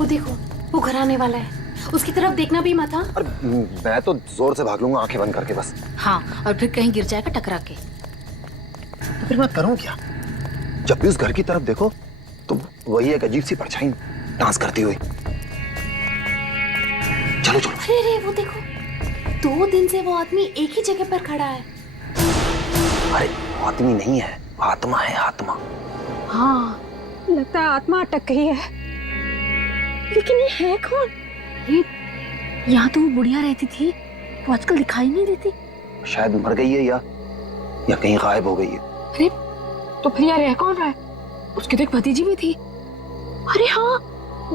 वो देखो, वो घर आने वाला है। उसकी तरफ देखना भी मत। हाँ, अरे मैं तो जोर से भाग लूंगा आंखें बंद करके बस। हाँ, और फिर कहीं गिर जाएगा टकरा के। तो फिर मैं करूं क्या? जब भी उस घर की तरफ देखो तो वही एक अजीब सी परछाई डांस करती हुई। चलो चलो। अरे वो देखो, 2 दिन से वो आदमी एक ही जगह पर खड़ा है। अरे आदमी नहीं है, आत्मा है, आत्मा। हाँ, लगता है आत्मा अटक गई है। लेकिन ये है कौन? ये यहाँ तो वो बुढ़िया रहती थी, वो आजकल दिखाई नहीं देती। शायद मर गई है या कहीं गायब हो गई है। अरे तो फिर यार रह कौन रहा है? उसकी तो एक भतीजी भी थी। अरे हाँ,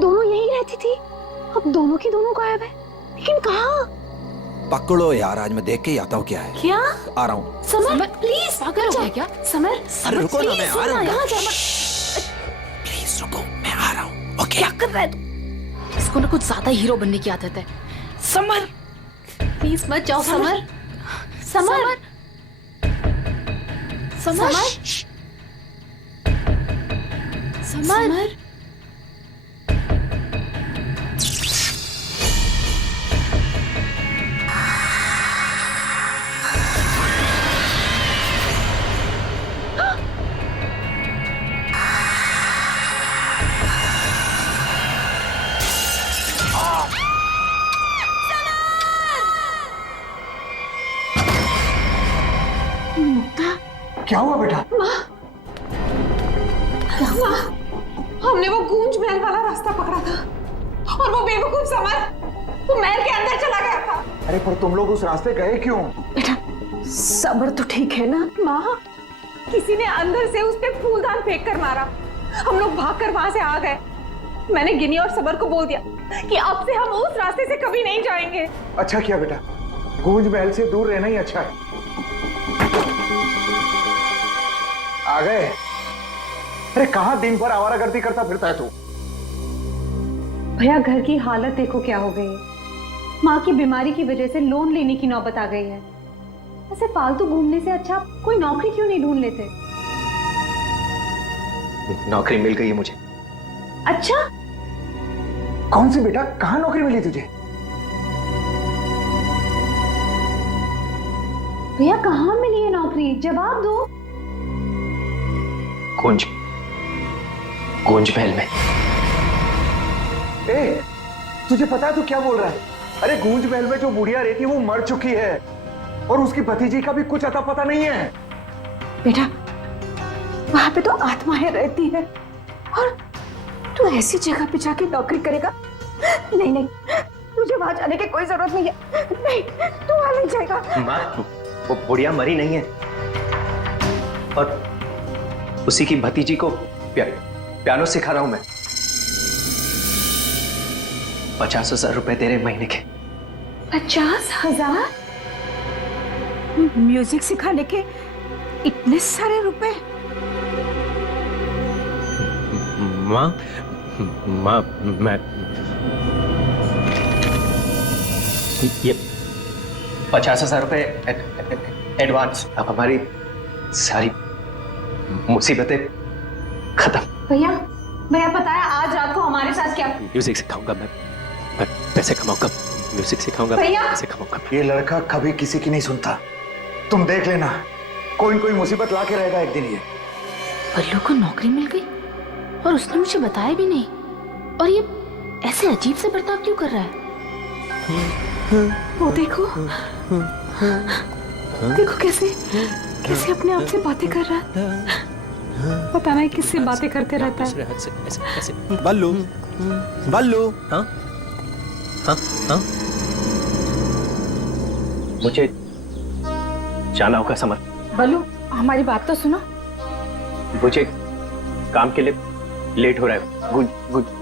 दोनों यही रहती थी। अब दोनों की दोनों गायब है, लेकिन कहाँ? पकड़ो यार, आज मैं देख के ही आता हूँ क्या है। क्या? आ रहा हूँ। समर प्लीज, पागल हो गया क्या? समर, अरे रुको ना, मैं आ रहा हूँ। यहाँ जा मत। प्लीज रुको, मैं आ रहा हूँ। ओके। क्या कर रहा है तू? इसको ना कुछ ज्यादा हीरो बनने की आदत है। समर प्लीज मत जाओ। Summer, summer, summer, summer. क्या हुआ बेटा? हमने वो गूंज महल वाला रास्ता पकड़ा था और वो बेवकूफ समर वो महल के अंदर चला गया था। अरे पर तुम लोग उस रास्ते गए क्यों? बेटा सबर तो ठीक है ना? माँ, किसी ने अंदर से उस पे फूलदान फेंक कर मारा। हम लोग भागकर वहां से आ गए। मैंने गिनी और सबर को बोल दिया कि अब से हम उस रास्ते से कभी नहीं जाएंगे। अच्छा किया बेटा, गूंज महल से दूर रहना ही अच्छा है। आ गए? अरे कहाँ दिन भर आवारागर्दी करता फिरता है तू? भैया घर की हालत देखो क्या हो गई है। माँ की बीमारी की वजह से लोन लेने की नौबत आ गई है। ऐसे फालतू घूमने से अच्छा कोई नौकरी क्यों नहीं ढूंढ लेते? नौकरी मिल गई है मुझे। अच्छा, कौन सी बेटा? कहाँ नौकरी मिली तुझे? भैया कहाँ मिली है नौकरी? जवाब दो। गूंज महल में। ए, तुझे पता है तू क्या बोल रहा है? अरे गूंज महल में जो बुढ़िया रहती है वो मर चुकी है और उसकी भतीजी का भी कुछ अता पता नहीं है। बेटा वहां पे तो आत्माएं रहती है और तू ऐसी जगह पे जाके नौकरी करेगा? नहीं नहीं, मुझे वहां जाने की कोई जरूरत नहीं है। नहीं, तू वहां नहीं जाएगा। माँ, वो बुढ़िया मरी नहीं है और उसी की भतीजी को पियानो सिखा रहा हूं मैं। 50,000 रुपए दे रहे महीने के। 50,000? म्यूजिक सिखाने के इतने सारे रुपए? माँ, मैं ये 50,000 रुपए एडवांस। अब हमारी सारी मुसीबतें खत्म। भैया पता है आज रात को हमारे साथ क्या? म्यूजिक सिखाऊंगा मैं पैसे कमाऊंगा। म्यूजिक सिखाऊंगा, पैसे कमाऊंगा। ये लड़का कभी किसी की नहीं सुनता, तुम देख लेना। कोई न कोई मुसीबत ला के रहेगा एक दिन ये। बल्लू को नौकरी मिल गई और उसने मुझे बताया भी नहीं। और ये ऐसे अजीब से बर्ताव क्यों कर रहा है? वो देखो, देखो कैसे कैसे अपने आप से बातें कर रहा है। पता नहीं किससे बातें करते रहता है। बल्लू, बल्लू। हाँ हाँ हाँ, मुझे जाना होगा समर। बल्लू हमारी बात तो सुनो। मुझे काम के लिए लेट हो रहा है।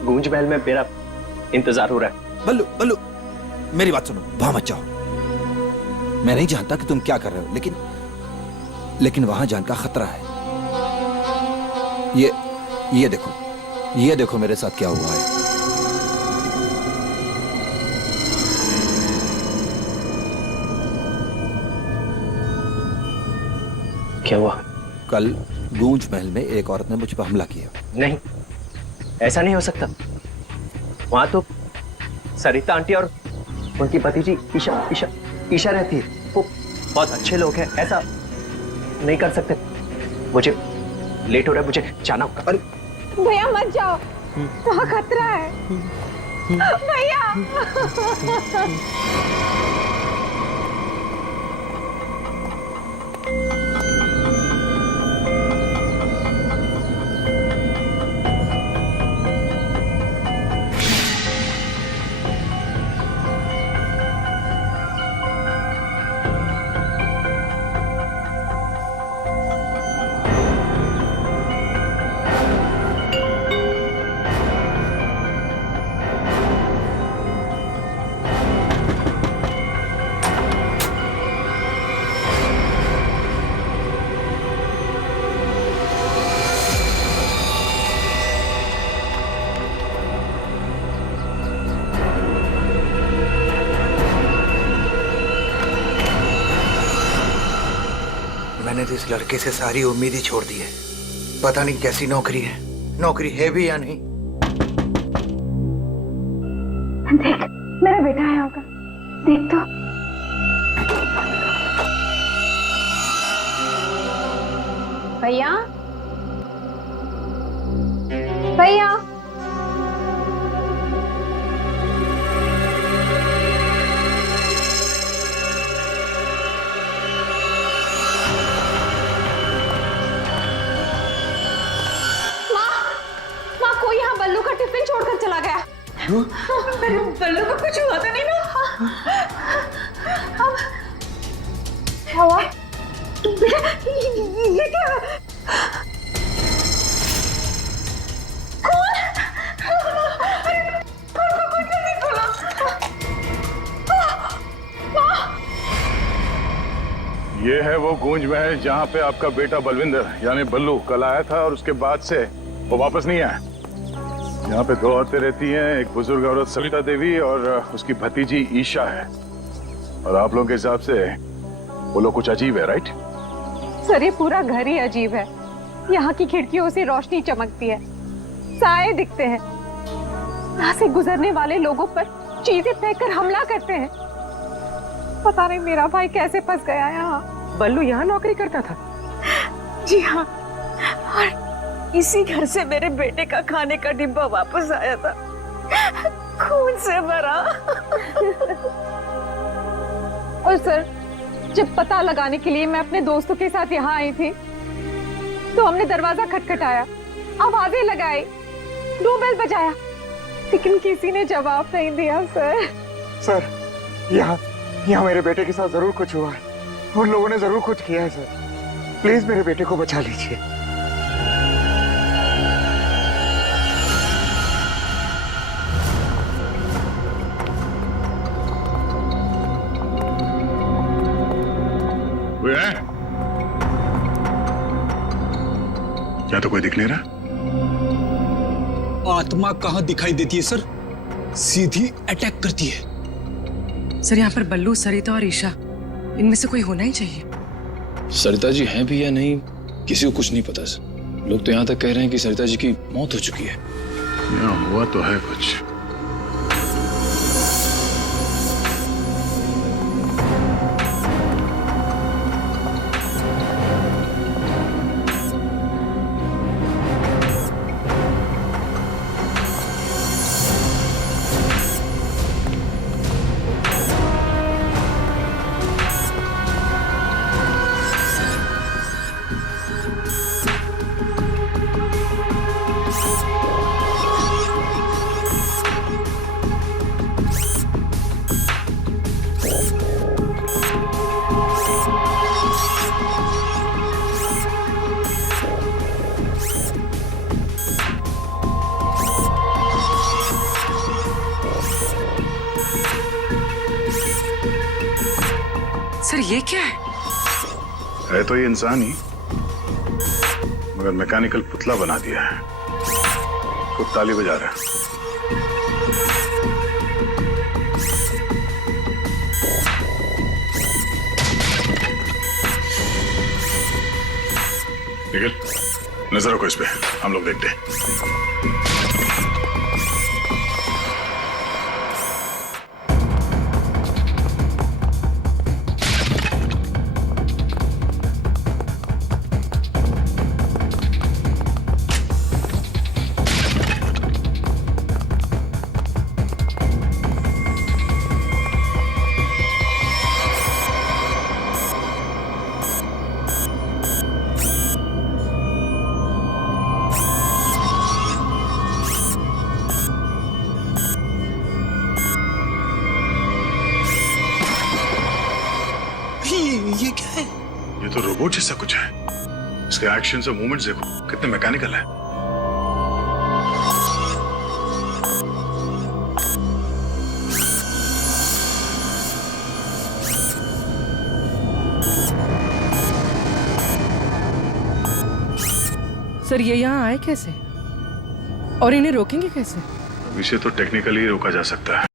गूंज महल में मेरा इंतजार हो रहा है। बल्लू, बल्लू मेरी बात सुनो, वहां मत जाओ। मैं नहीं जानता कि तुम क्या कर रहे हो, लेकिन वहां जान का खतरा है। ये देखो मेरे साथ क्या हुआ है। क्या हुआ? कल गूंज महल में एक औरत ने मुझ पर हमला किया। नहीं, ऐसा नहीं हो सकता। वहां तो सरिता आंटी और उनकी भतीजी ईशा रहती है। वो बहुत अच्छे लोग हैं, ऐसा नहीं कर सकते। मुझे लेट हो रहा है, मुझे जाना होगा। अरे भैया मत जाओ, वहाँ खतरा है भैया। मैंने तो इस लड़के से सारी उम्मीद ही छोड़ दी है। पता नहीं कैसी नौकरी है, नौकरी है भी या नहीं। देख, मेरा बेटा आया होगा, देख तो। भैया, भैया, कोई यहाँ बल्लू का टिफिन छोड़कर चला गया। बल्लू को कुछ हुआ तो नहीं ना? अब क्या हुआ? ये क्या? कौन? अरे कौन जल्दी खोलो। ये है वो गूंज महल जहाँ पे आपका बेटा बलविंदर यानी बल्लू कल आया था और उसके बाद से वो वापस नहीं आया। यहाँ पे दो औरतें रहती हैं, एक बुजुर्ग औरत सविता देवी और उसकी भतीजी ईशा है। और आप लोगों के हिसाब से वो लोग कुछ अजीब है, राइट? सर ये पूरा घर ही अजीब है। यहाँ की खिड़कियों से रोशनी चमकती है, साए दिखते हैं, यहाँ से गुजरने वाले लोगों पर चीजें फेंककर हमला करते हैं। पता नहीं मेरा भाई कैसे फंस गया यहाँ। बल्लू यहाँ नौकरी करता था? जी हाँ, और इसी घर से मेरे बेटे का खाने का डिब्बा वापस आया था, खून से भरा। और सर जब पता लगाने के लिए मैं अपने दोस्तों के साथ यहाँ आई थी तो हमने दरवाजा खटखटाया, आवाजें लगाई, डोरबेल बजाया, लेकिन किसी ने जवाब नहीं दिया। सर यहाँ मेरे बेटे के साथ जरूर कुछ हुआ है, उन लोगों ने जरूर कुछ किया है। सर प्लीज मेरे बेटे को बचा लीजिए। कोई है? क्या तो कोई दिख नहीं रहा? आत्मा कहाँ दिखाई देती है सर, सीधी अटैक करती है। सर यहाँ पर बल्लू, सरिता और ईशा, इनमें से कोई होना ही चाहिए। सरिता जी हैं भी या नहीं किसी को कुछ नहीं पता सर। लोग तो यहाँ तक कह रहे हैं कि सरिता जी की मौत हो चुकी है। यहाँ हुआ तो है कुछ। सर ये क्या है तो ये इंसान ही, मगर मैकेनिकल पुतला बना दिया है। खुद ताली बजा रहा है। निखिल, नजर रखो इस पे, हम लोग देखते हैं। जैसा कुछ है। इसके एक्शंस और मूवमेंट्स देखो कितने मैकेनिकल है। सर ये यहाँ आए कैसे और इन्हें रोकेंगे कैसे? इसे तो टेक्निकली रोका जा सकता है।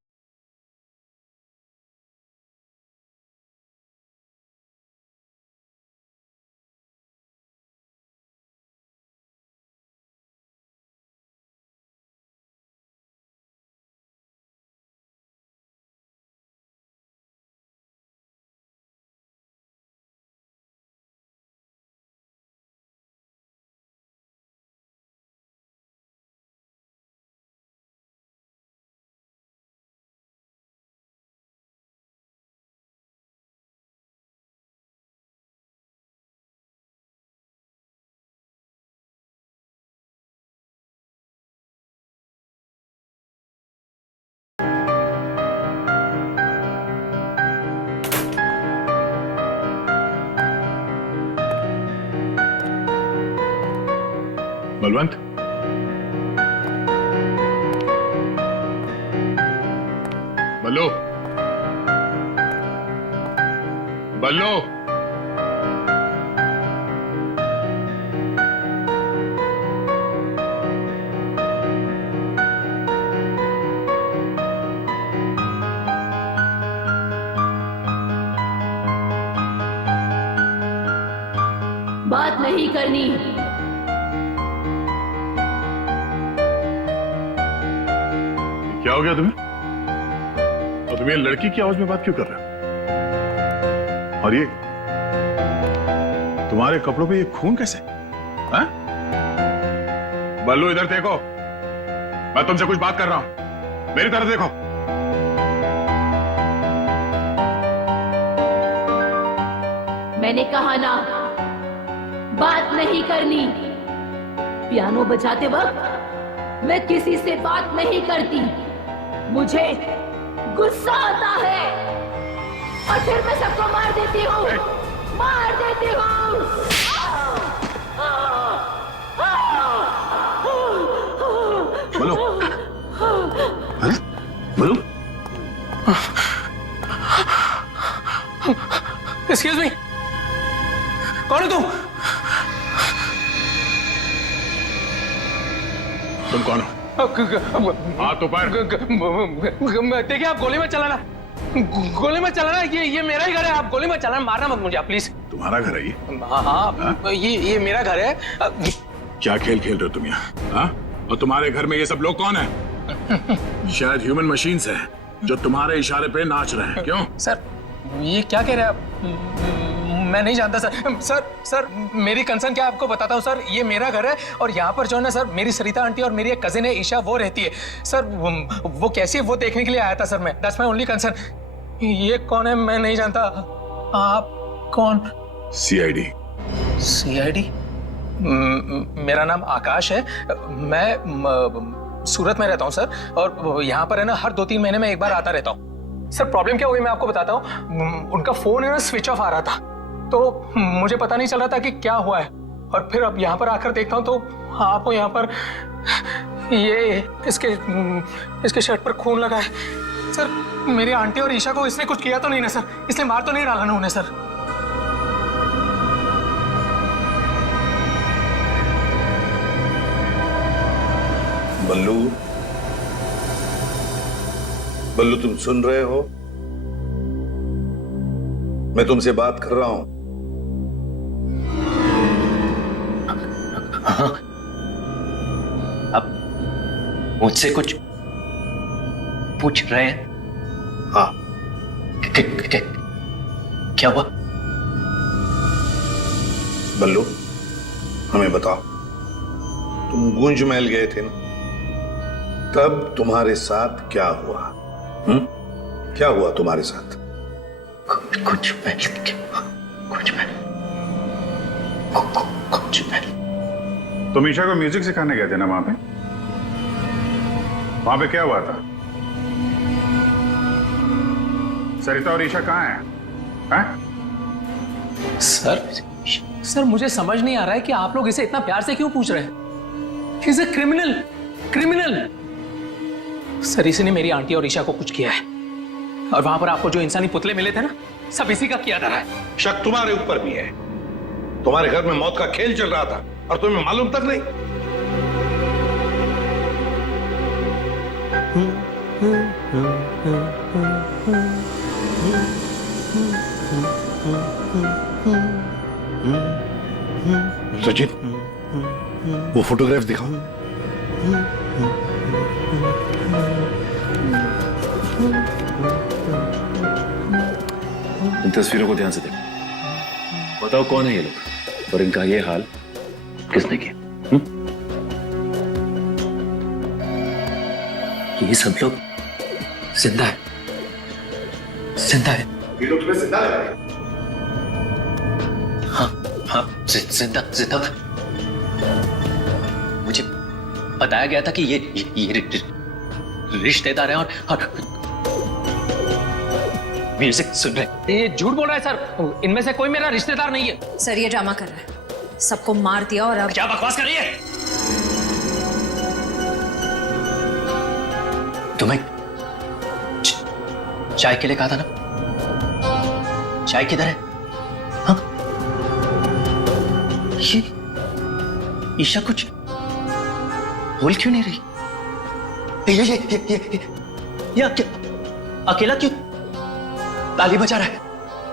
बलवंत, बल्लू, बल्लू, बात नहीं करनी। क्या हो गया तुम्हें? और तुम ये लड़की की आवाज में बात क्यों कर रहे हो? और ये तुम्हारे कपड़ों पे ये खून कैसे? हाँ? बल्लू इधर देखो, मैं तुमसे कुछ बात कर रहा हूं, मेरी तरफ देखो। मैंने कहा ना, बात नहीं करनी। पियानो बजाते वक्त मैं किसी से बात नहीं करती। मुझे गुस्सा आता है और फिर मैं सबको मार देती हूँ, मार देती हूँ। बोलो, अरे बोलो। एक्सक्यूज मी, कौन है तुम? तुम कौन हो? हाथ ऊपर। देखिए आप गोली मत चलाना, गोली मत चलाना। ये मेरा ही घर है, आप गोली मत चलाना, मारना मत मुझे आप प्लीज। तुम्हारा घर है ये? हाँ, ये मेरा घर है। क्या खेल खेल रहे हो तुम यहाँ? हाँ? और तुम्हारे घर में ये सब लोग कौन है? शायद ह्यूमन मशीन्स है जो तुम्हारे इशारे पे नाच रहे हैं। क्यों? सर ये क्या कह रहे हैं आप? मैं नहीं जानता सर। मेरी कंसर्न क्या आपको बताता हूँ सर। ये मेरा घर है और यहाँ पर जो है ना सर, मेरी सरिता आंटी और मेरी एक कजिन है ईशा, वो रहती है सर। वो कैसी है वो देखने के लिए आया था सर मैं। That's my only concern. ये कौन है मैं नहीं जानता। आप कौन? सीआईडी। सीआईडी? मेरा नाम आकाश है। मैं सूरत में रहता हूँ सर, और यहाँ पर है ना हर 2-3 महीने में एक बार आता रहता हूँ। सर प्रॉब्लम क्या हुई मैं आपको बताता हूँ। उनका फोन है ना स्विच ऑफ आ रहा था, तो मुझे पता नहीं चल रहा था कि क्या हुआ है। और फिर अब यहाँ पर आकर देखता हूँ तो आपको यहाँ पर ये इसके शर्ट पर खून लगा है। सर मेरी आंटी और ईशा को इसने कुछ किया तो नहीं ना सर? इसने मार तो नहीं डाला ना उन्हें सर? बल्लू, बल्लू तुम सुन रहे हो? मैं तुमसे बात कर रहा हूं। हाँ, अब मुझसे कुछ पूछ रहे हैं? हाँ। क्या हुआ? बल्लू हमें बताओ, तुम गूंज महल गए थे ना, तब तुम्हारे साथ क्या हुआ? क्या हुआ तुम्हारे साथ? कुछ तुम ईशा को म्यूजिक सिखाने गए थे ना वहां पे? वहां पे क्या हुआ था? सरिता और ईशा कहाँ हैं? हैं? सर मुझे समझ नहीं आ रहा है कि आप लोग इसे इतना प्यार से क्यों पूछ रहे हैं। He's a criminal, criminal। Sir इसने मेरी आंटी और ईशा को कुछ किया है और वहां पर आपको जो इंसानी पुतले मिले थे ना, सब इसी का किया धरा है। शक तुम्हारे ऊपर भी है। तुम्हारे घर में मौत का खेल चल रहा था और तुम्हें मालूम तक नहीं। सचिन, वो फोटोग्राफ दिखाओ। इन तस्वीरों को ध्यान से देखो, बताओ कौन है ये लोग और इनका ये हाल किसने किया? ये सब लोग जिंदा है, जिंदा है। ये लोग तुम्हें जिंदा लग रहे हैं? हाँ, जिंदा जिंदा। मुझे बताया गया था कि ये रिश्तेदार हैं और म्यूजिक सुन रहे। ये झूठ बोल रहा है सर, इनमें से कोई मेरा रिश्तेदार नहीं है। सर ये ड्रामा कर रहा है, सबको मार दिया और अब क्या बकवास कर रही है? तुम्हें चाय के लिए कहा था ना, चाय किधर है? हाँ? ये ईशा कुछ बोल क्यों नहीं रही? ये अकेला क्यों ताली बजा रहा है?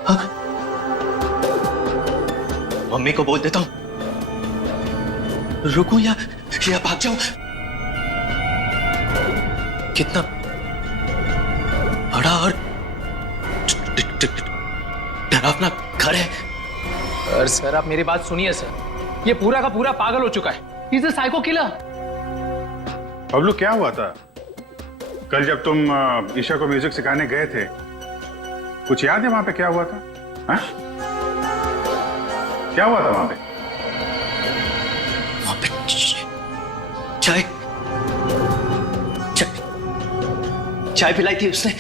हाँ? मम्मी को बोल देता हूं, रुकूं या भाग जाऊं? कितना बड़ा और डरावना घर है। सर आप मेरी बात सुनिए सर, ये पूरा का पूरा पागल हो चुका है। He's a psycho killer। Bablu क्या हुआ था कल जब तुम ईशा को म्यूजिक सिखाने गए थे? कुछ याद है वहां पे क्या हुआ था? हा? क्या हुआ था वहां पे? वहां पे चाय चाय पिलाई थी उसने।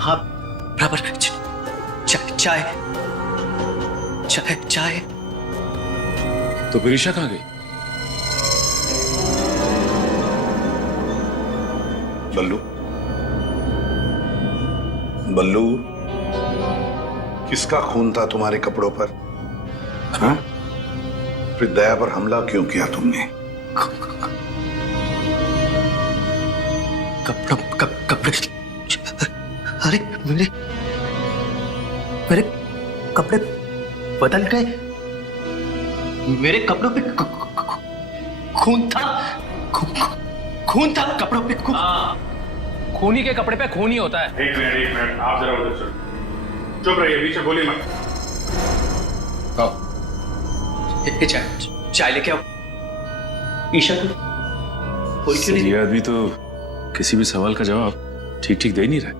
हाँ बराबर। चाय चाय चाय। तो फिर ईशा कहाँ गई? बल्लू, बल्लू, किसका खून था तुम्हारे कपड़ों पर? हाँ? फिर दया पर हमला क्यों किया तुमने? कपड़े अरे मेरे कपड़े बदल गए। मेरे कपड़ों पे खून था, खून था कपड़ों पे। खूनी के कपड़े पे खून ही होता है। एक मिनट, आप जरा उधर चलो। चुप रहिए, बीच में बोली मत। चाय लेके आओ। ईशा को ये आदमी तो किसी भी सवाल का जवाब ठीक ठीक दे नहीं रहा।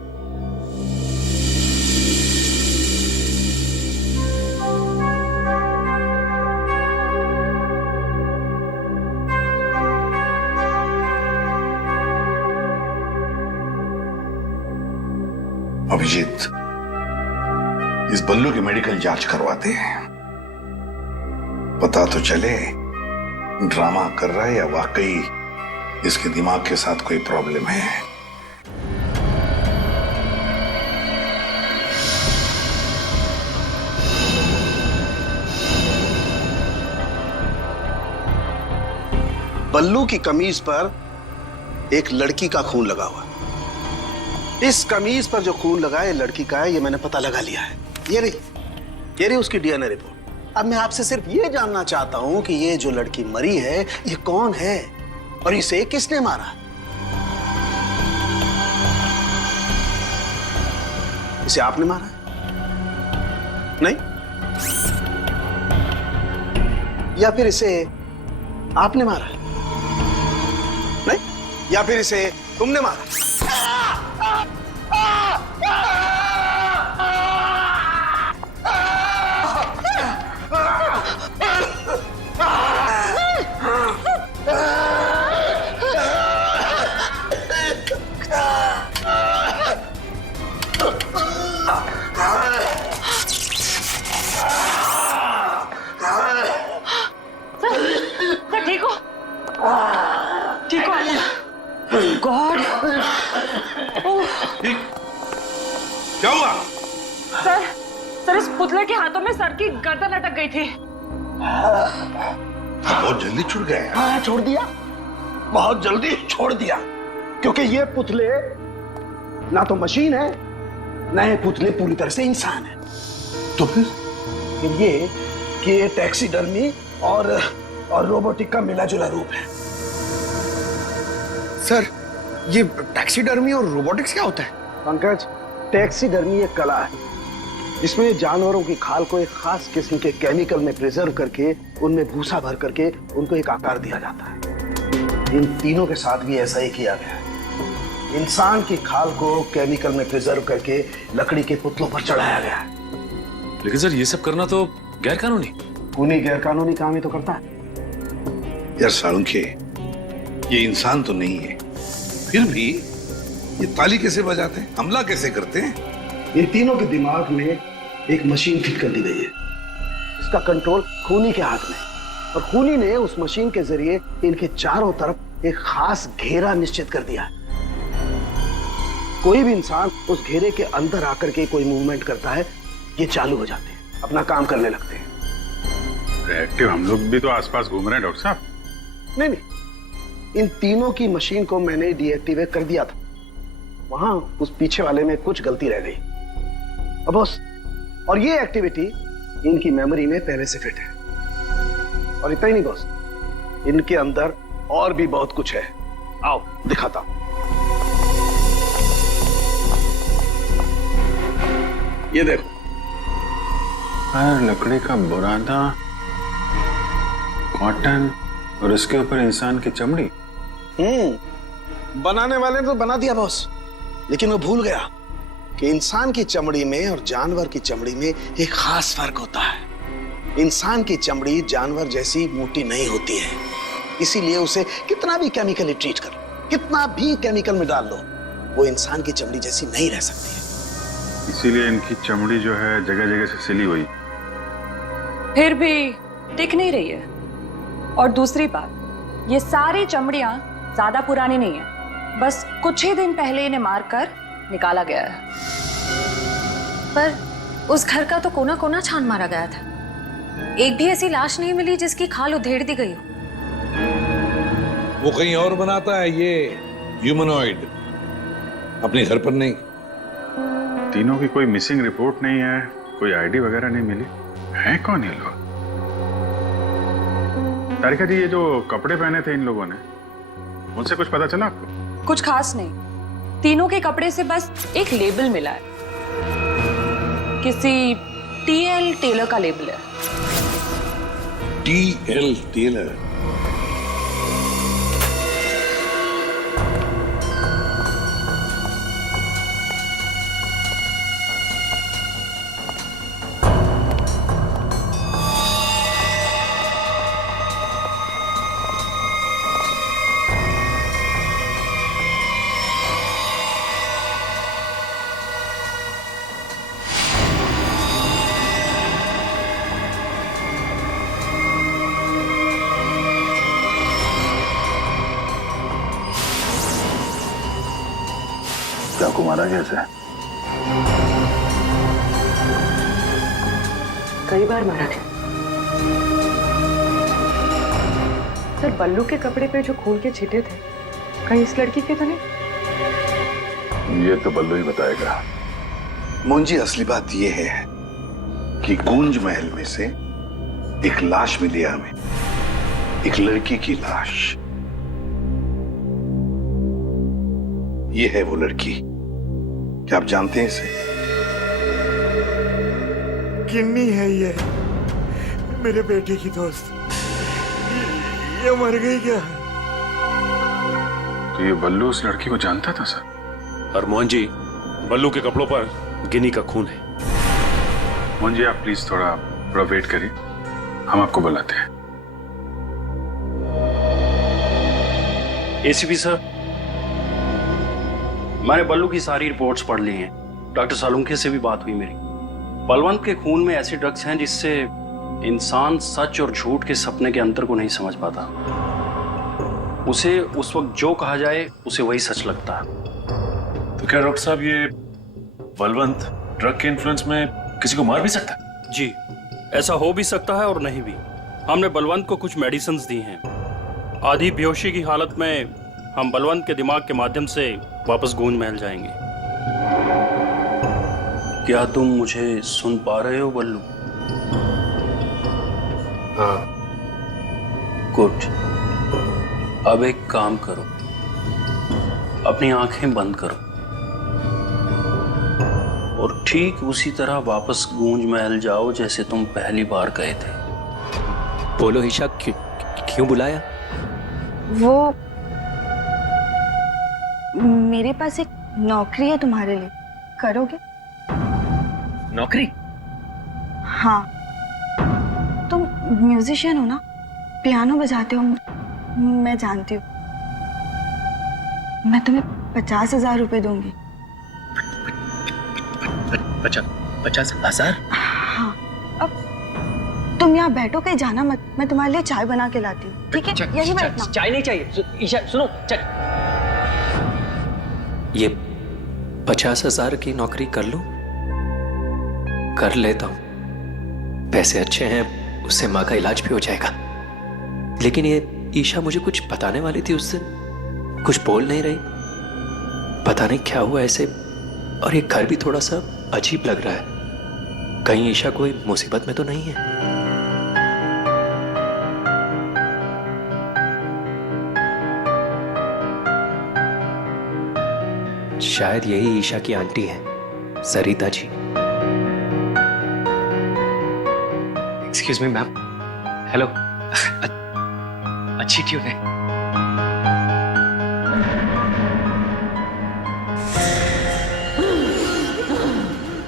अभिजीत, इस बल्लू की मेडिकल जांच करवाते हैं, पता तो चले ड्रामा कर रहा है या वाकई इसके दिमाग के साथ कोई प्रॉब्लम है। बल्लू की कमीज पर एक लड़की का खून लगा हुआ है। इस कमीज पर जो खून लगा है लड़की का है, ये मैंने पता लगा लिया है। ये रही उसकी डीएनए रिपोर्ट। अब मैं आपसे सिर्फ ये जानना चाहता हूं कि ये जो लड़की मरी है ये कौन है और इसे किसने मारा? इसे आपने मारा? नहीं? या फिर इसे आपने मारा? नहीं? या फिर इसे तुमने मारा? ठीक हो गॉड। क्या हुआ? सर इस पुतले के हाथों में सर की गर्दन अटक गई थी। बहुत जल्दी छूट गए। हाँ, छोड़ दिया, बहुत जल्दी छोड़ दिया, क्योंकि ये पुतले ना तो मशीन है, ना ये पुतले पूरी तरह से इंसान है। तो फिर ये टैक्सीडर्मी और रोबोटिक का मिला जुला रूप है। सर, ये टैक्सीडर्मी और रोबोटिक्स क्या होता है? पंकज, टैक्सीडर्मी एक कला है जिसमें जानवरों की खाल को एक खास किस्म के केमिकल में प्रिजर्व करके उनमें भूसा भर करके उनको एक आकार दिया जाता है। इन तीनों के साथ भी ऐसा ही किया गया है। इंसान की खाल को केमिकल में प्रिजर्व करके लकड़ी के पुतलों पर चढ़ाया गया है। लेकिन सर, ये सब करना तो गैर कानूनी। उन्हीं गैर कानूनी काम ही तो करता है। यार सालुंखे, ये इंसान तो नहीं है, फिर भी ये ताली कैसे बजाते हैं, हमला कैसे करते हैं? इन तीनों के दिमाग में एक मशीन फिट कर दी गई है। इसका कंट्रोल खूनी के हाथ में है और खूनी ने उस मशीन के जरिए इनके चारों तरफ एक खास घेरा निश्चित कर दिया है। कोई भी इंसान उस घेरे के अंदर आकर के कोई मूवमेंट करता है, ये चालू हो जाते हैं, अपना काम करने लगते हैं। एक्टिव हम लोग भी तो आसपास घूम रहे हैं डॉक्टर साहब। नहीं, इन तीनों की मशीन को मैंने डीएक्टिवेट कर दिया था। वहां उस पीछे वाले में कुछ गलती रह गई। अब बॉस, और ये एक्टिविटी इनकी मेमोरी में पहले से फिट है। और इतना ही नहीं बॉस, इनके अंदर और भी बहुत कुछ है। आओ दिखाता हूं। ये देखो, लकड़ी का बुरादा, कॉटन और उसके ऊपर इंसान की चमड़ी। बनाने वाले ने तो बना दिया बॉस, लेकिन वो भूल गया कि इंसान की चमड़ी में और जानवर की चमड़ी में एक खास फर्क होता है। इंसान की चमड़ी जानवर जैसी मोटी नहीं होती है, इसीलिए उसे कितना भी केमिकली ट्रीट कर लो, कितना भी केमिकल में डाल लो, वो इंसान की चमड़ी जैसी नहीं रह सकती है। इसीलिए इनकी चमड़ी जो है जगह जगह से सिली हुई। फिर भी टिक नहीं रही है। और दूसरी बात, ये सारी चमड़ियां ज्यादा पुरानी नहीं है, बस कुछ ही दिन पहले इन्हें मारकर निकाला गया है। पर उस घर का तो कोना कोना छान मारा गया था, एक भी ऐसी लाश नहीं मिली जिसकी खाल उधेड़ दी गई हो। वो कहीं और बनाता है ये ह्यूमनॉइड, अपने घर पर नहीं। तीनों की कोई मिसिंग रिपोर्ट नहीं है, कोई आईडी वगैरह नहीं मिली। है कौन ये लोग? तारिका जी, ये जो कपड़े पहने थे इन लोगों ने, उनसे कुछ पता चला आपको? कुछ खास नहीं, तीनों के कपड़े से बस एक लेबल मिला है, किसी टीएल टेलर का लेबल है। TL tailor? चाकू मारा कैसे? कई बार मारा था। सर, बल्लू के कपड़े पे जो खून के छींटे थे, कहीं इस लड़की के तो नहीं? ये तो बल्लू ही बताएगा। मुंजी, असली बात यह है कि गूंज महल में से एक लाश मिली हमें, एक लड़की की लाश। ये है वो लड़की। क्या आप जानते हैं इसे? गिन्नी है ये, मेरे बेटे की दोस्त। ये मर गई क्या? तो ये बल्लू उस लड़की को जानता था सर? और मोहन जी, बल्लू के कपड़ों पर गिनी का खून है। मोहन जी, आप प्लीज थोड़ा वेट करिए, हम आपको बुलाते हैं। एसीपी सर, मैंने बल्लू की सारी रिपोर्ट्स पढ़ ली हैं। डॉक्टर सालुंखे से भी बात हुई मेरी। बलवंत के खून में ऐसे ड्रग्स हैं जिससे इंसान सच और झूठ के सपने के अंतर को नहीं समझ पाता। उसे उस वक्त जो कहा जाए उसे वही सच लगता है। तो क्या डॉक्टर साहब ये बलवंत ड्रग के इन्फ्लुएंस में किसी को मार भी सकता है? जी, ऐसा हो भी सकता है और नहीं भी। हमने बलवंत को कुछ मेडिसिन दी हैं। आधी बेहोशी की हालत में हम बलवंत के दिमाग के माध्यम से वापस गूंज महल जाएंगे। क्या तुम मुझे सुन पा रहे हो बल्लू? हाँ। गुड। अब एक काम करो, अपनी आंखें बंद करो और ठीक उसी तरह वापस गूंज महल जाओ जैसे तुम पहली बार गए थे। बोलो ईशा, क्यों बुलाया? वो मेरे पास एक नौकरी है तुम्हारे लिए, करोगे? नौकरी? हाँ, तुम म्यूजिशियन हो ना, पियानो बजाते हो, मैं जानती हूँ। मैं तुम्हें 50,000 रुपए दूंगी। 50,000? हाँ, अब तुम यहाँ बैठो, कहीं जाना मत, मैं तुम्हारे लिए चाय बना के लाती हूँ, ठीक है? यही बैठना। चाय नहीं चाहिए ईशा, सुनो। ये 50,000 की नौकरी कर लूं? कर लेता हूं, पैसे अच्छे हैं, उससे माँ का इलाज भी हो जाएगा। लेकिन ये ईशा मुझे कुछ बताने वाली थी, उससे कुछ बोल नहीं रही। पता नहीं क्या हुआ ऐसे, और ये घर भी थोड़ा सा अजीब लग रहा है। कहीं ईशा कोई मुसीबत में तो नहीं है? शायद यही ईशा की आंटी है, Sarita ji. Excuse me ma'am. Hello. अच्छी ट्यून है।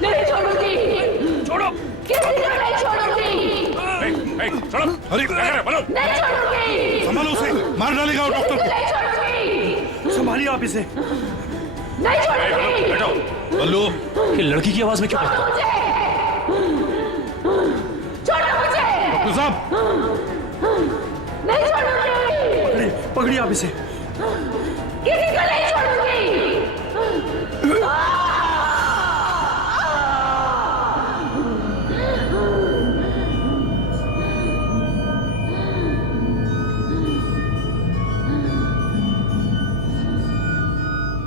नहीं छोड़ूंगी। छोड़ो। किसी को नहीं छोड़ूंगी। छोड़ो। अरे क्या कर रहे हो? नहीं छोड़ूंगी। संभालो उसे, मार डालेगा वो डॉक्टर नहीं छोड़ूंगी। संभालिए आप इसे। नहीं छोड़ूंगी। बैठो। बल्लू, ये लड़की की आवाज में क्यों? छोड़ो मुझे। डॉक्टर साहब, नहीं छोड़ूंगी। पकड़िए आप इसे। किसी को नहीं छोड़ूंगी।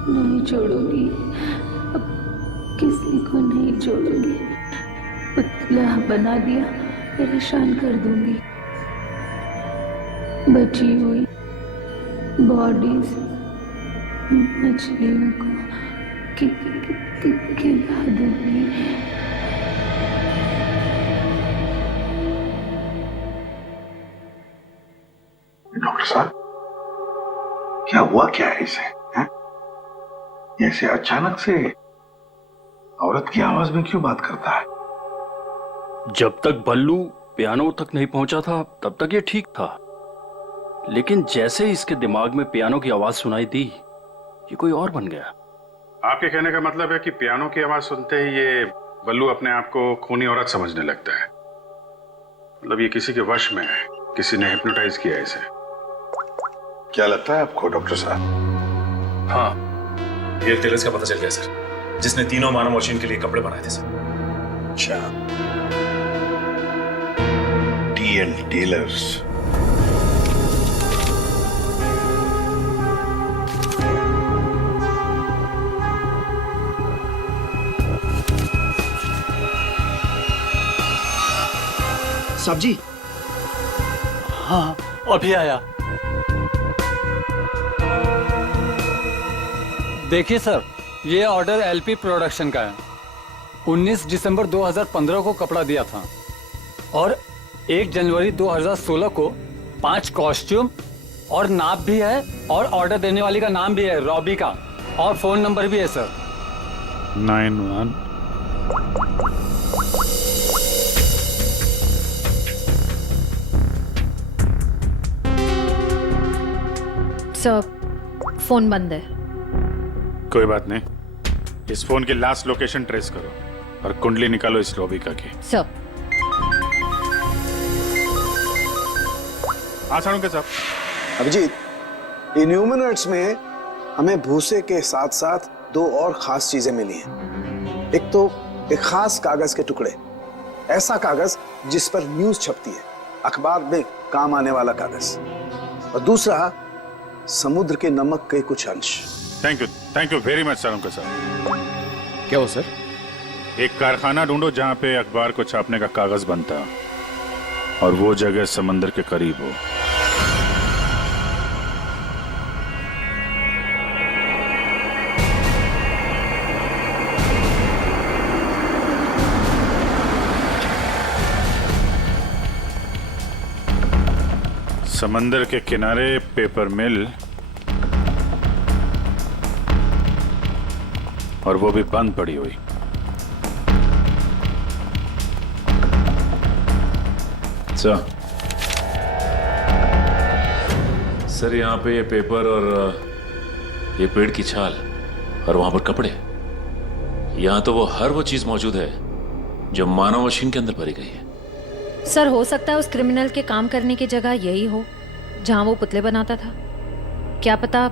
नहीं छोड़ूंगी, अब किसी को नहीं छोड़ूंगी। पुतला बना दिया, परेशान कर दूंगी। बची हुई बॉडीज मछलियों को खिला दूंगी। डॉक्टर साहब, क्या हुआ, क्या है इसे? ऐसे अचानक से औरत की आवाज में क्यों बात करता है? जब तक बल्लू पियानो तक नहीं पहुंचा था तब तक ये ठीक था, लेकिन जैसे इसके दिमाग में पियानो की आवाज सुनाई दी, ये कोई और बन गया। आपके कहने का मतलब है कि पियानो की आवाज सुनते ही ये बल्लू अपने आप को खूनी औरत समझने लगता है। मतलब ये किसी के वश में है, किसी ने हिप्नोटाइज किया है इसे। क्या लगता है आपको डॉक्टर साहब? हाँ, ये टेलर्स का पता चल गया सर, जिसने तीनों मानव मशीन के लिए कपड़े बनाए थे सर। अच्छा, टी.एल. टेलर्स। सब्जी? हाँ, अभी आया। देखिए सर, ये ऑर्डर एलपी प्रोडक्शन का है। 19 दिसंबर 2015 को कपड़ा दिया था और 1 जनवरी 2016 को 5 कॉस्ट्यूम और नाप भी है, और ऑर्डर देने वाली का नाम भी है, रॉबी का, और फोन नंबर भी है सर। 91 सर, फोन बंद है। कोई बात नहीं, इस फोन की लास्ट लोकेशन ट्रेस करो और कुंडली निकालो इस रॉबी का की। सर। हाँ साणुके साहब। अभिजीत, इन्यूमिनेट्स में हमें भूसे के साथ साथ 2 और खास चीजें मिली हैं। एक तो एक खास कागज के टुकड़े, ऐसा कागज जिस पर न्यूज छपती है, अखबार में काम आने वाला कागज, और दूसरा समुद्र के नमक के कुछ अंश। Thank you very much sir. Sir क्या हो सर? एक कारखाना ढूंढो जहां पे अखबार को छापने का कागज बनता और वो जगह समंदर के करीब हो। समंदर के किनारे पेपर मिल, और वो भी बंद पड़ी हुई। सर यहाँ पे ये पेपर और ये पेड़ की छाल और वहां पर कपड़े, यहाँ तो वो हर वो चीज मौजूद है जो मानव मशीन के अंदर भरी गई है। सर हो सकता है उस क्रिमिनल के काम करने की जगह यही हो जहां वो पुतले बनाता था। क्या पता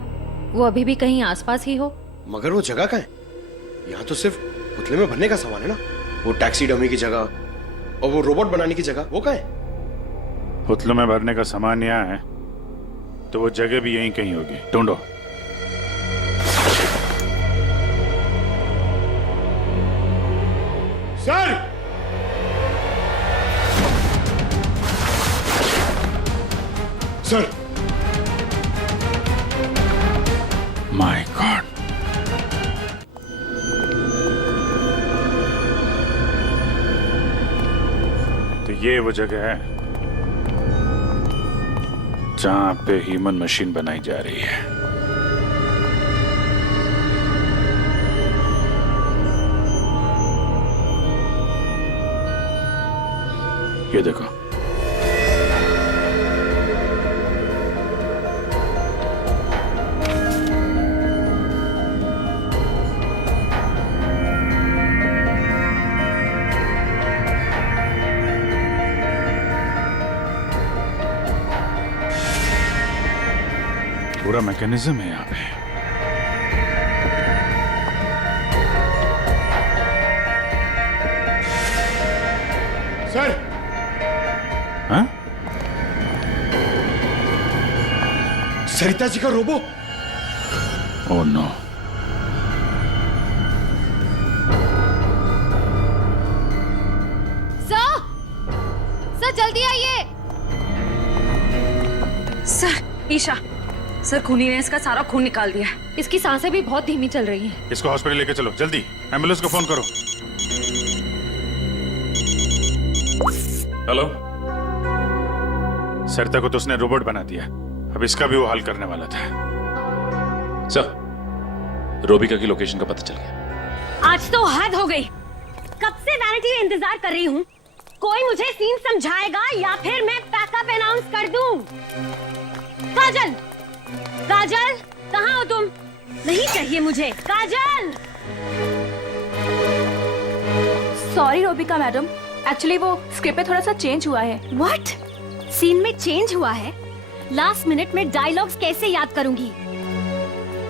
वो अभी भी कहीं आसपास ही हो। मगर वो जगह कहाँ है? यहाँ तो सिर्फ पुतले में भरने का सामान है ना। वो टैक्सी डमी की जगह और वो रोबोट बनाने की जगह, वो कहाँ है? पुतलों में भरने का सामान यहाँ है तो वो जगह भी यहीं कहीं होगी। ढूंढो। सर! सर! माय गॉड, तो ये वो जगह है जहां पे ह्यूमन मशीन बनाई जा रही है। ये देखो, पूरा मैकेनिज्म है यहाँ पे। सर! हाँ? सरिता जी का रोबो। Oh no. सर जल्दी आइए। सर ईशा, सर खूनी ने इसका सारा खून निकाल दिया। इसकी सांसें भी बहुत धीमी चल रही हैं। इसको हॉस्पिटल लेके चलो जल्दी। एम्बुलेंस को फोन करो। हेलो सरिता को तो उसने रोबोट बना दिया, अब इसका भी वो हल करने वाला था। सर रोबिका की लोकेशन का पता चल गया। आज तो हद हो गई। कब से वैनिटी में इंतजार कर रही हूँ। कोई मुझे सीन समझाएगा या फिर मैं पैकअप अनाउंस कर दूं। काजल, काजल कहाँ हो तुम? नहीं चाहिए मुझे काजल। सॉरी रोबिका मैडम, एक्चुअली वो स्क्रिप्ट में थोड़ा सा चेंज हुआ है। व्हाट? सीन में चेंज हुआ है? लास्ट मिनट में डायलॉग्स कैसे याद करूंगी?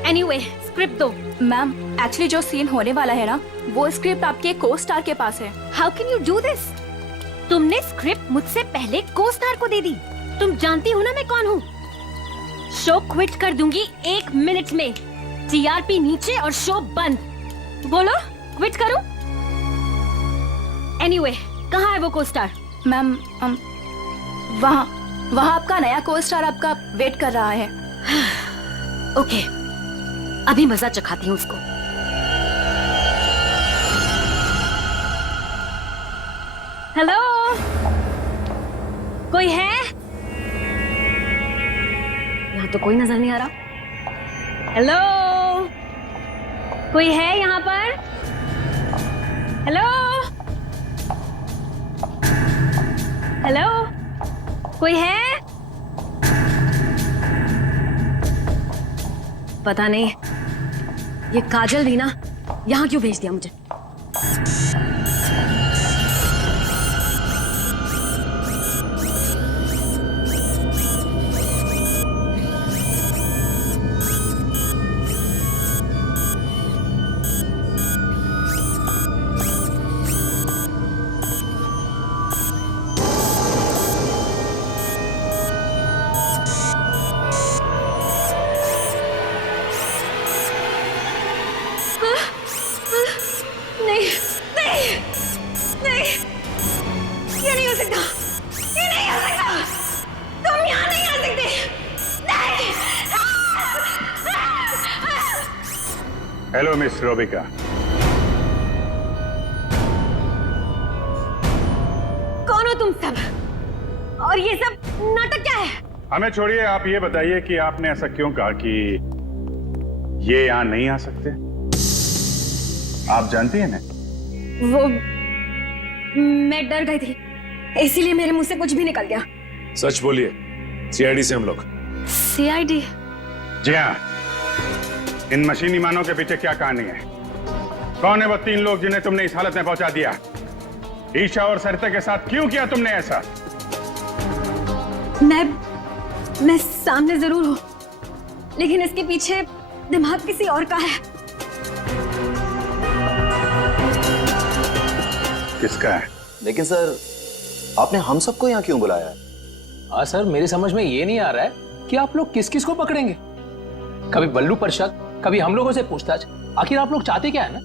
एनीवे, स्क्रिप्ट दो। मैम एक्चुअली जो सीन होने वाला है ना, वो स्क्रिप्ट आपके को स्टार के पास है। How can you do this? तुमने स्क्रिप्ट मुझसे पहले को स्टार को दे दी। तुम जानती हो ना मैं कौन हूँ। शो क्विट कर दूंगी 1 मिनट में। टीआरपी नीचे और शो बंद। बोलो क्विट करूं? एनीवे, कहाँ है वो को स्टार? मैम वहाँ आपका नया को स्टार आपका वेट कर रहा है। ओके, अभी मजा चखाती हूँ उसको। हेलो, कोई है? यहाँ तो कोई नजर नहीं आ रहा। हेलो, कोई है यहाँ पर? हेलो, हेलो, कोई है? पता नहीं ये काजल भी ना यहाँ क्यों भेज दिया मुझे। Hello miss Robika. कौन हो तुम सब? और ये सब नाटक क्या है? हमें छोड़िए, आप ये बताइए कि आपने ऐसा क्यों कहा कि ये यहां नहीं आ सकते? आप जानती हैं ना? वो मैं डर गई थी, इसीलिए मेरे मुंह से कुछ भी निकल गया। सच बोलिए, सीआईडी से हम लोग। सीआईडी? जी हाँ। इन मशीनी मानव के पीछे क्या कहानी है? कौन है वो 3 लोग जिन्हें तुमने इस हालत में पहुंचा दिया? ईशा और सरिता के साथ क्यों किया तुमने ऐसा? मैं सामने जरूर हूं, लेकिन इसके पीछे दिमाग किसी और का है। किसका है? लेकिन सर, आपने हम सबको यहाँ क्यों बुलाया है? हाँ सर, मेरी समझ में ये नहीं आ रहा है कि आप लोग किस किस को पकड़ेंगे। कभी बल्लू पर शक, कभी हम लोगों से पूछताछ। आखिर आप लोग चाहते क्या है ना?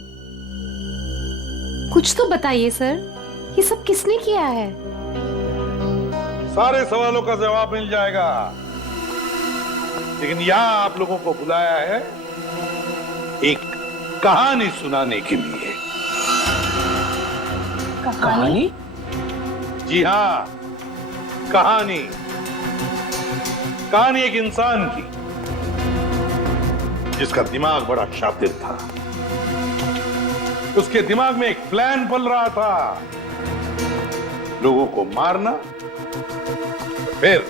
कुछ तो बताइए सर, ये सब किसने किया है? सारे सवालों का जवाब मिल जाएगा, लेकिन यहां आप लोगों को बुलाया है एक कहानी सुनाने के लिए। कहानी? जी हां, कहानी। कहानी एक इंसान की, जिसका दिमाग बड़ा शातिर था। उसके दिमाग में एक प्लान पल रहा था, लोगों को मारना, फिर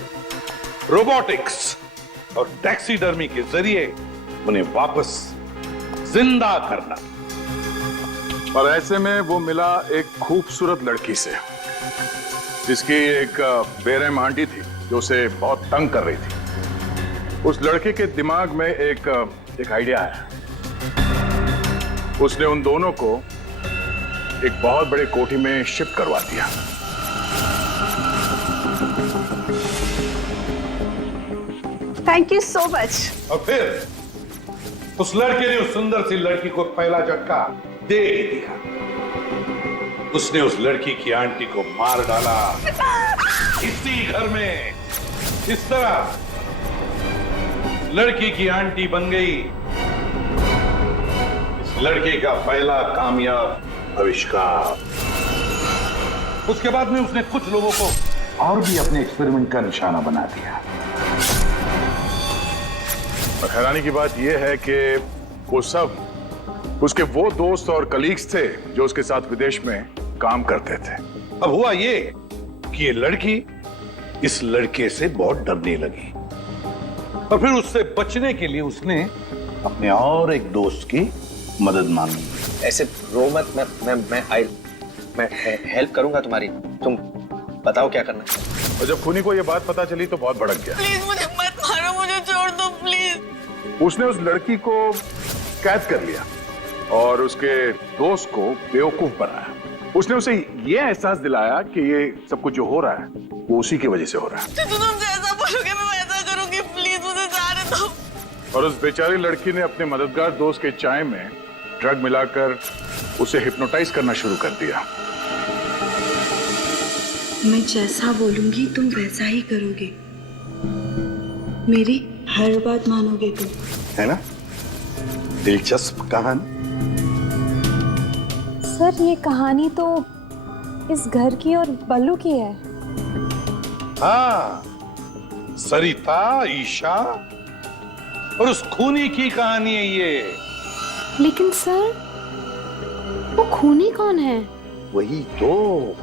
रोबोटिक्स और टैक्सीडर्मी के जरिए उन्हें वापस जिंदा करना। और ऐसे में वो मिला एक खूबसूरत लड़की से, जिसकी एक बेरहम आंटी थी जो उसे बहुत तंग कर रही थी। उस लड़के के दिमाग में एक आइडिया आया। उसने उन दोनों को एक बहुत बड़े कोठी में शिफ्ट करवा दिया। Thank you so much. और फिर उस लड़के ने उस सुंदर सी लड़की को पहला झटका दे ही दिया। उसने उस लड़की की आंटी को मार डाला, इसी घर में। इस तरह लड़की की आंटी बन गई इस लड़के का पहला कामयाब आविष्कार। उसके बाद में उसने कुछ लोगों को और भी अपने एक्सपेरिमेंट का निशाना बना दिया। और हैरानी की बात यह है कि वो सब उसके वो दोस्त और कलीग्स थे जो उसके साथ विदेश में काम करते थे। अब हुआ ये कि ये लड़की इस लड़के से बहुत डरने लगी, और फिर उससे बचने के लिए उसने अपने और एक दोस्त की मदद मांगी। ऐसे रो मत, मैं हेल्प करूंगा तुम्हारी। तुम बताओ क्या करना है। और जब खूनी को ये बात पता चली तो बहुत भड़क गया। प्लीज मुझे मत मारो, मुझे छोड़ दो प्लीज। उसने उस लड़की को कैद कर लिया और उसके दोस्त को बेवकूफ बनाया। उसने उसे ये एहसास दिलाया कि ये सब कुछ जो हो रहा है वो उसी की वजह से हो रहा है। तो तुम जैसा बोलोगे मैं वैसा करूंगी, प्लीज मुझे जाने दो। और उस बेचारी लड़की ने अपने मददगार दोस्त के चाय में ड्रग मिलाकर उसे हिप्नोटाइज करना शुरू कर दिया। मैं जैसा बोलूंगी तुम वैसा ही करोगे, मेरी हर बात मानोगे तुम, है ना? दिलचस्प कहानी। सर, ये कहानी तो इस घर की और बल्लू की है। हाँ, सरिता, ईशा और उस खूनी की कहानी है ये। लेकिन सर, वो खूनी कौन है? वही तो,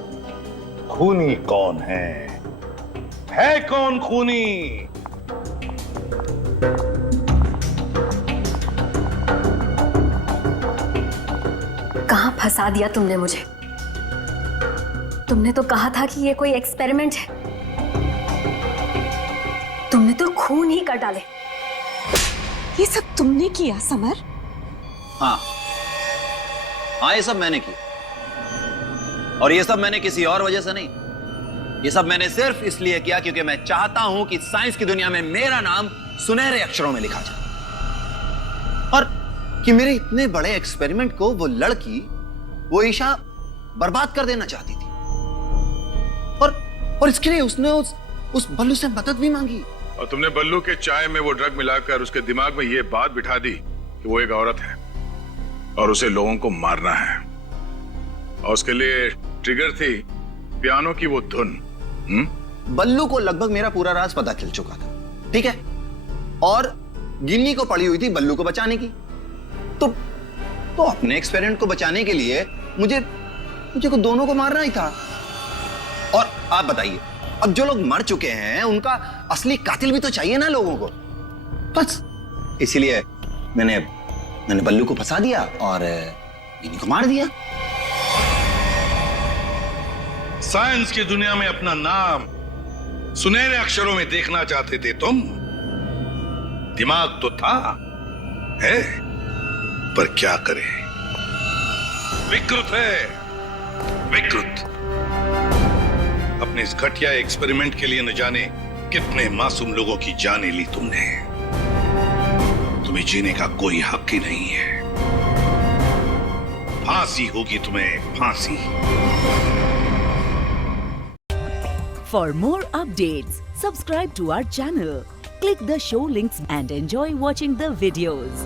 खूनी कौन है कौन खूनी? कहां फंसा दिया तुमने मुझे? तुमने तो कहा था कि ये कोई एक्सपेरिमेंट है। तुमने तो खून ही कर डाले। ये सब तुमने किया समर? हाँ, ये सब मैंने किया। और ये सब मैंने किसी और वजह से नहीं, ये सब मैंने सिर्फ इसलिए किया क्योंकि मैं चाहता हूं कि साइंस की दुनिया में मेरा नाम सुनहरे अक्षरों में लिखा जाए, और कि मेरे इतने बड़े एक्सपेरिमेंट को वो लड़की, वो ईशा बर्बाद कर देना चाहती थी। और इसके लिए उसने उस बल्लू से मदद भी मांगी। और तुमने बल्लू के चाय में वो ड्रग मिलाकर उसके दिमाग में ये बात बिठा दी कि वो एक औरत है। और उसे लोगों को मारना है, और उसके लिए ट्रिगर थी पियानो की वो धुन। बल्लू को लगभग मेरा पूरा राज पता चल चुका था, ठीक है, और गिन्नी को पड़ी हुई थी बल्लू को बचाने की। तो अपने एक्सपेरिमेंट को बचाने के लिए मुझे को दोनों को मारना ही था। और आप बताइए, अब जो लोग मर चुके हैं उनका असली कातिल भी तो चाहिए ना लोगों को। बस इसीलिए मैंने बल्लू को फंसा दिया और गिन्नी को मार दिया। साइंस की दुनिया में अपना नाम सुनहरे अक्षरों में देखना चाहते थे तुम। दिमाग तो था, है, पर क्या करें, विकृत है, विकृत। अपने इस घटिया एक्सपेरिमेंट के लिए न जाने कितने मासूम लोगों की जानें ली तुमने। तुम्हें जीने का कोई हक ही नहीं है। फांसी होगी तुम्हें, फांसी। For more updates, subscribe to our channel, click the show links and enjoy watching the videos.